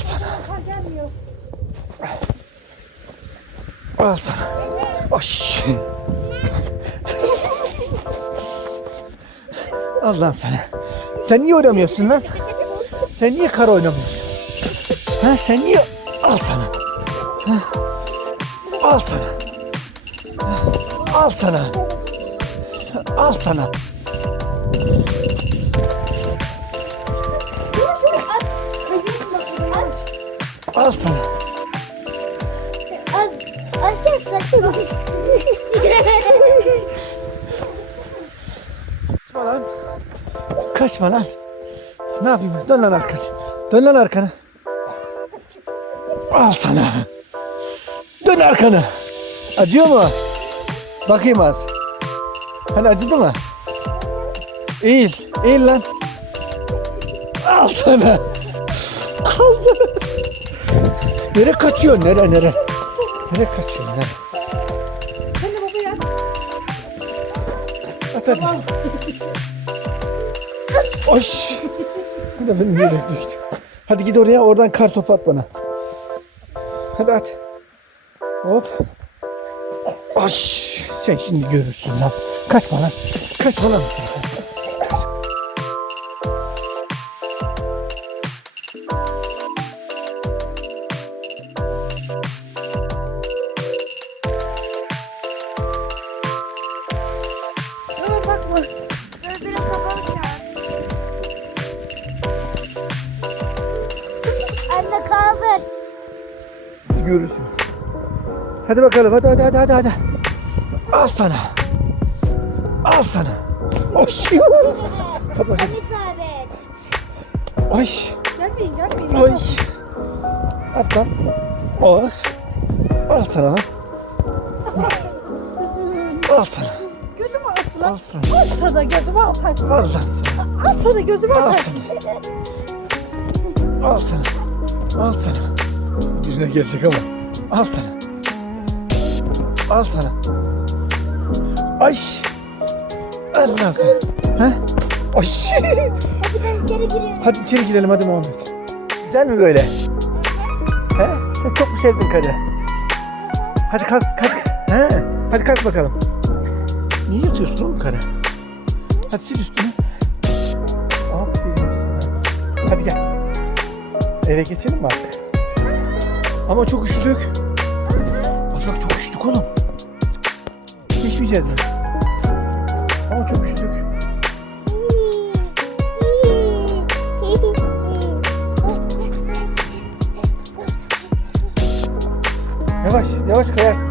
sana. Al sana. Aş. Al lan sana. Sen niye oynamıyorsun lan? Sen niye kar oynamıyorsun? Ha sen niye? Al sana. Ha? Al sana. Ha? Al sana. Al sana. Al sana. Az aşağı kaçın. Kaçma lan. Kaçma lan. Ne yapayım? Dön lan arkana. Dön lan arkana. Al sana. Dön arkana. Acıyor mu? Bakayım az. Hani acıdı mı? Eğil. Eğil lan. Al sana. Al sana. Nereye kaçıyor? Nere nere? Nereye kaçıyor? Nere? Hadi baba ya. At hadi. Oş. Bir de benim yere düştü. Hadi git oraya oradan kar topu at bana. Hadi at. Hop. Aş. Sen şimdi görürsün lan. Kaçma lan. Kaçma lan. Kaç. Görürsünüz. Hadi bakalım hadi hadi hadi hadi hadi. Al sana. Al sana. Oş. Fatma sen. Ay. Gelmeyin gelmeyin. Ay. At lan. Oh. Al sana. Al sana. Gözüme attı lan. Al sana. Al sana gözüme atarsın. Al lan sana. Al sana gözüme Al atarsın. sana. Al sana. Al sana. Birine gelecek ama. Al sana. Al sana. Ay. Al lan sana. He? Ay. Hadi içeri giriyorum. Hadi içeri girelim hadi Muhammed. Güzel mi böyle? He? Sen çok mu sevdin karı? Hadi kalk kalk. He? Hadi kalk bakalım. Niye yatıyorsun oğlum karı? Hadi sil üstünü. Aferin sana. Hadi gel. Eve geçelim mi artık? Ama çok üşüdük. Bak çok üşüdük oğlum. Geçmeyeceğiz mi? Ama çok üşüdük. Yavaş yavaş kayarsın.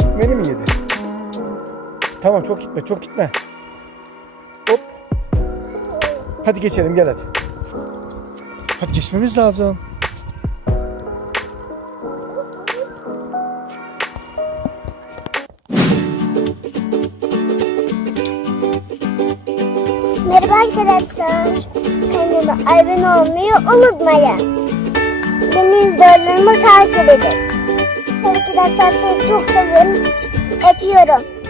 Ekmeğini mi yedi? Tamam çok gitme çok gitme. Hadi geçelim gel hadi. Hadi geçmemiz lazım. Merhaba arkadaşlar. Kanalıma abone olmayı unutmayın. Benim videolarımı takip edin. Arkadaşlar sizi çok seviyorum. Öpüyorum.